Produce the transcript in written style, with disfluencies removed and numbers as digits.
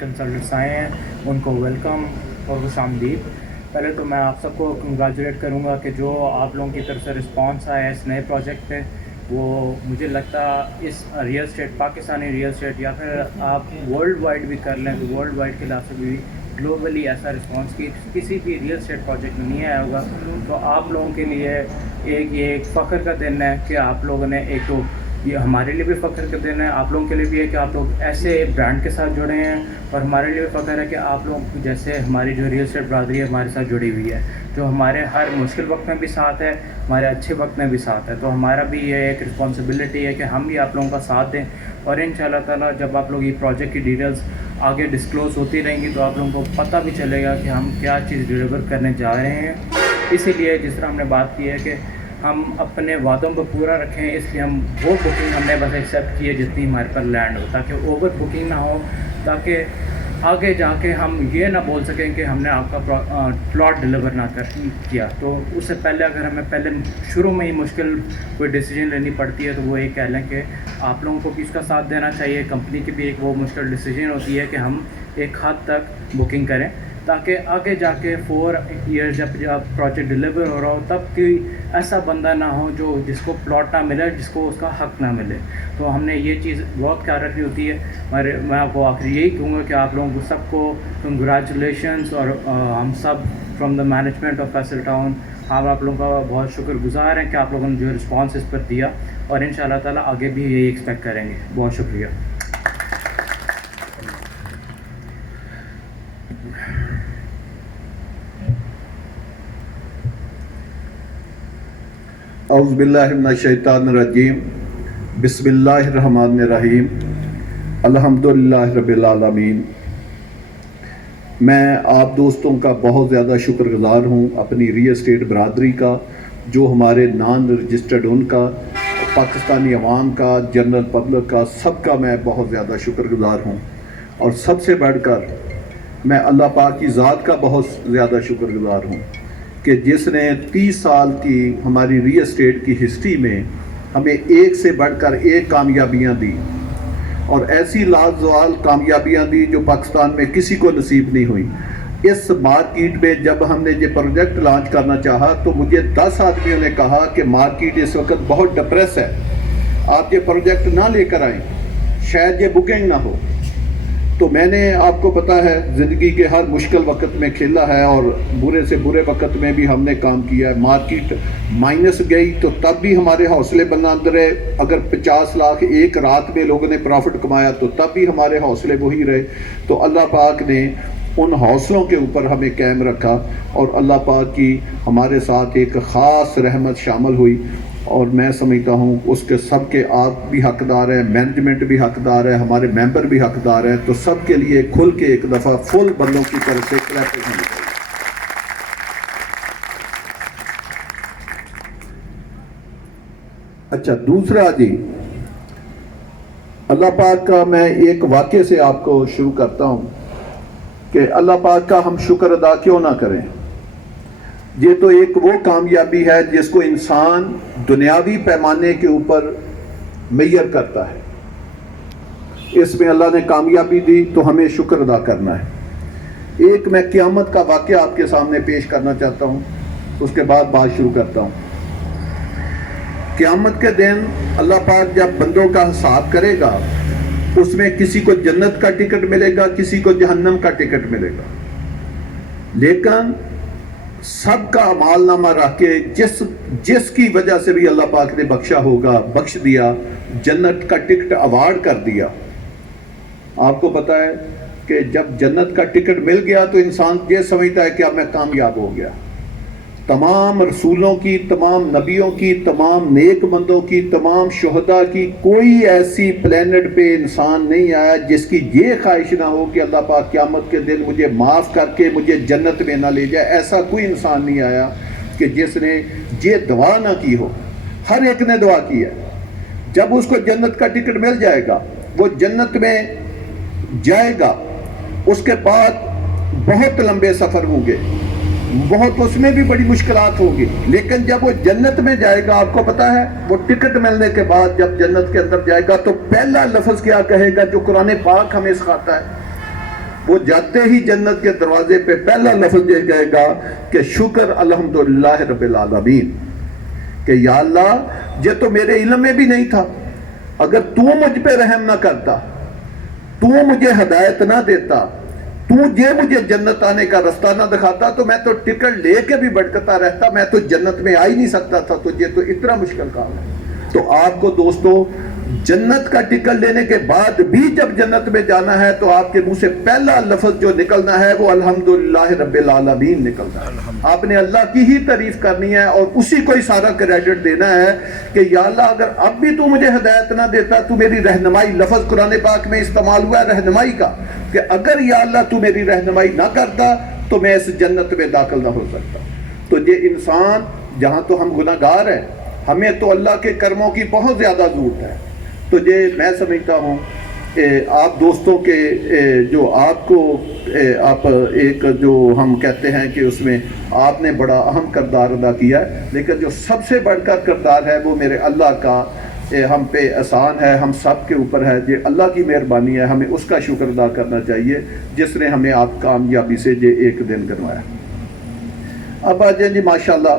Consultants آئے ہیں ان کو ویلکم اور خوش آمدید۔ پہلے تو میں آپ سب کو کنگریچولیٹ کروں گا کہ جو آپ لوگوں کی طرف سے رسپانس آیا ہے اس نئے پروجیکٹ پہ، وہ مجھے لگتا اس real estate, Pakistani real estate یا پھر آپ ورلڈ وائڈ بھی کر لیں تو ورلڈ وائڈ کے لحاظ سے بھی گلوبلی ایسا رسپانس کسی بھی ریئل اسٹیٹ پروجیکٹ میں نہیں آیا ہوگا۔ تو آپ لوگوں کے لیے ایک فخر کا دن ہے کہ آپ لوگوں نے، ایک تو یہ ہمارے لیے بھی فخر کا دن ہے، آپ لوگوں کے لیے بھی ہے کہ آپ لوگ ایسے برانڈ کے ساتھ جڑے ہیں، اور ہمارے لیے بھی فخر ہے کہ آپ لوگ جیسے ہماری جو ریئل اسٹیٹ برادری ہے ہمارے ساتھ جڑی ہوئی ہے، جو ہمارے ہر مشکل وقت میں بھی ساتھ ہے، ہمارے اچھے وقت میں بھی ساتھ ہے۔ تو ہمارا بھی یہ ایک رسپانسبلٹی ہے کہ ہم بھی آپ لوگوں کا ساتھ دیں، اور انشاءاللہ تعالیٰ جب آپ لوگ یہ پروجیکٹ کی ڈیٹیلز آگے ڈسکلوز ہوتی رہیں گی تو آپ لوگوں کو پتہ بھی چلے گا کہ ہم کیا چیز ڈیلیور کرنے جا رہے ہیں۔ اسی لیے جس طرح ہم نے بات کی ہے کہ ہم اپنے وعدوں کو پورا رکھیں، اس لیے ہم وہ بکنگ ہم نے بس ایکسیپٹ کی ہے جتنی ہمارے پر لینڈ ہو، تاکہ اوور بکنگ نہ ہو، تاکہ آگے جا کے ہم یہ نہ بول سکیں کہ ہم نے آپ کا پلاٹ ڈلیور نہ کیا۔ تو اس سے پہلے اگر ہمیں پہلے شروع میں ہی مشکل کوئی ڈیسیجن لینی پڑتی ہے تو وہ یہ کہہ لیں کہ آپ لوگوں کو بھی اس کا ساتھ دینا چاہیے، کمپنی کی بھی ایک وہ مشکل ڈیسیجن ہوتی ہے کہ ہم ایک حد تک بکنگ کریں، تاکہ آگے جا کے 4 ایئرز جب پروجیکٹ ڈلیور ہو رہا ہو تب کوئی ایسا بندہ نہ ہو جس کو پلاٹ نہ ملے، جس کو اس کا حق نہ ملے۔ تو ہم نے یہ چیز بہت خیال رکھنی ہوتی ہے۔ میں آپ کو آخری یہی کہوں گا کہ آپ لوگوں کو سب کو کنگریچولیشنس، اور ہم سب from the management of Faisal Town ہم آپ لوگوں کا بہت شکر گزار ہیں کہ آپ لوگوں نے جو رسپانس اس پر دیا، اور ان شاء اللہ تعالیٰ آگے بھی یہی ایکسپیکٹ کریں گے۔ بہت شکریہ۔ اعوذ باللہ من الشیطان الرجیم، بسم اللہ الرحمن الرحیم، الحمدللہ رب العالمین۔ میں آپ دوستوں کا بہت زیادہ شکر گزار ہوں، اپنی ریئل اسٹیٹ برادری کا، جو ہمارے نان رجسٹرڈ ان کا، پاکستانی عوام کا، جنرل پبلک کا، سب کا میں بہت زیادہ شکر گزار ہوں۔ اور سب سے بڑھ کر میں اللہ پاک کی ذات کا بہت زیادہ شکر گزار ہوں کہ جس نے 30 سال کی ہماری ریئل اسٹیٹ کی ہسٹری میں ہمیں ایک سے بڑھ کر ایک کامیابیاں دی، اور ایسی لازوال کامیابیاں دی جو پاکستان میں کسی کو نصیب نہیں ہوئی۔ اس مارکیٹ میں جب ہم نے یہ پروجیکٹ لانچ کرنا چاہا تو مجھے 10 آدمیوں نے کہا کہ مارکیٹ اس وقت بہت ڈپریس ہے، آپ یہ پروجیکٹ نہ لے کر آئیں، شاید یہ بکنگ نہ ہو۔ تو میں نے، آپ کو پتہ ہے، زندگی کے ہر مشکل وقت میں کھیلا ہے، اور برے سے برے وقت میں بھی ہم نے کام کیا ہے۔ مارکیٹ مائنس گئی تو تب بھی ہمارے حوصلے بلند رہے، اگر 50 لاکھ ایک رات میں لوگوں نے پروفٹ کمایا تو تب بھی ہمارے حوصلے وہی رہے۔ تو اللہ پاک نے ان حوصلوں کے اوپر ہمیں قائم رکھا، اور اللہ پاک کی ہمارے ساتھ ایک خاص رحمت شامل ہوئی، اور میں سمجھتا ہوں اس کے سب کے آپ بھی حقدار ہیں، مینجمنٹ بھی حقدار ہے، ہمارے ممبر بھی حقدار ہیں۔ تو سب کے لیے کھل کے ایک دفعہ فل بندوں کی طرف سے کلیپنگ ہونی چاہیے۔ اچھا، دوسرا جی، اللہ پاک کا میں ایک واقعے سے آپ کو شروع کرتا ہوں کہ اللہ پاک کا ہم شکر ادا کیوں نہ کریں۔ یہ تو ایک وہ کامیابی ہے جس کو انسان دنیاوی پیمانے کے اوپر میئر کرتا ہے۔ اس میں اللہ نے کامیابی دی تو ہمیں شکر ادا کرنا ہے۔ ایک میں قیامت کا واقعہ آپ کے سامنے پیش کرنا چاہتا ہوں، اس کے بعد بات شروع کرتا ہوں۔ قیامت کے دن اللہ پاک جب بندوں کا حساب کرے گا، اس میں کسی کو جنت کا ٹکٹ ملے گا، کسی کو جہنم کا ٹکٹ ملے گا، لیکن سب کا اعمال نامہ رکھ کے جس کی وجہ سے بھی اللہ پاک نے بخشا ہوگا، بخش دیا، جنت کا ٹکٹ ایوارڈ کر دیا۔ آپ کو پتہ ہے کہ جب جنت کا ٹکٹ مل گیا تو انسان یہ سمجھتا ہے کہ اب میں کامیاب ہو گیا۔ تمام رسولوں کی، تمام نبیوں کی، تمام نیک بندوں کی، تمام شہداء کی، کوئی ایسی پلینٹ پہ انسان نہیں آیا جس کی یہ خواہش نہ ہو کہ اللہ پاک قیامت کے دن مجھے معاف کر کے مجھے جنت میں نہ لے جائے۔ ایسا کوئی انسان نہیں آیا کہ جس نے یہ دعا نہ کی ہو۔ ہر ایک نے دعا کی ہے۔ جب اس کو جنت کا ٹکٹ مل جائے گا، وہ جنت میں جائے گا، اس کے بعد بہت لمبے سفر ہوں گے، بہت اس میں بھی بڑی مشکلات ہوگی، لیکن جب وہ جنت میں جائے گا، آپ کو پتا ہے وہ ٹکٹ ملنے کے بعد جب جنت کے اندر جائے گا تو پہلا لفظ کیا کہے گا جو قرآن پاک ہمیں سکھاتا ہے؟ وہ جاتے ہی جنت کے دروازے پہ پہلا لفظ یہ کہے گا کہ شکر الحمدللہ رب العالمین، کہ یا اللہ یہ تو میرے علم میں بھی نہیں تھا، اگر تو مجھ پہ رحم نہ کرتا، تو مجھے ہدایت نہ دیتا، تو یہ مجھے جنت آنے کا رستہ نہ دکھاتا تو میں تو ٹکٹ لے کے بھی بھٹکتا رہتا، میں تو جنت میں آ ہی نہیں سکتا تھا، تو یہ تو اتنا مشکل کام ہے۔ تو آپ کو دوستو جنت کا ٹکٹ لینے کے بعد بھی جب جنت میں جانا ہے تو آپ کے منہ سے پہلا لفظ جو نکلنا ہے وہ الحمدللہ رب العالمین نکلنا ہے۔ آپ نے اللہ کی ہی تعریف کرنی ہے اور اسی کو ہی سارا کریڈٹ دینا ہے کہ یا اللہ اگر اب بھی تو مجھے ہدایت نہ دیتا، تو میری رہنمائی، لفظ قرآن پاک میں استعمال ہوا ہے رہنمائی کا، کہ اگر یا اللہ تو میری رہنمائی نہ کرتا تو میں اس جنت میں داخل نہ ہو سکتا۔ تو یہ انسان، جہاں تو ہم گناہ گار ہیں، ہمیں تو اللہ کے کرموں کی بہت زیادہ ضرورت ہے۔ تو یہ میں سمجھتا ہوں آپ دوستوں کے جو آپ کو آپ ایک جو ہم کہتے ہیں کہ اس میں آپ نے بڑا اہم کردار ادا کیا ہے، لیکن جو سب سے بڑھ کر کردار ہے وہ میرے اللہ کا ہم پہ احسان ہے، ہم سب کے اوپر ہے، یہ اللہ کی مہربانی ہے، ہمیں اس کا شکر ادا کرنا چاہیے جس نے ہمیں آپ کامیابی سے یہ ایک دن کروایا۔ اب آ جائیں جی ماشاءاللہ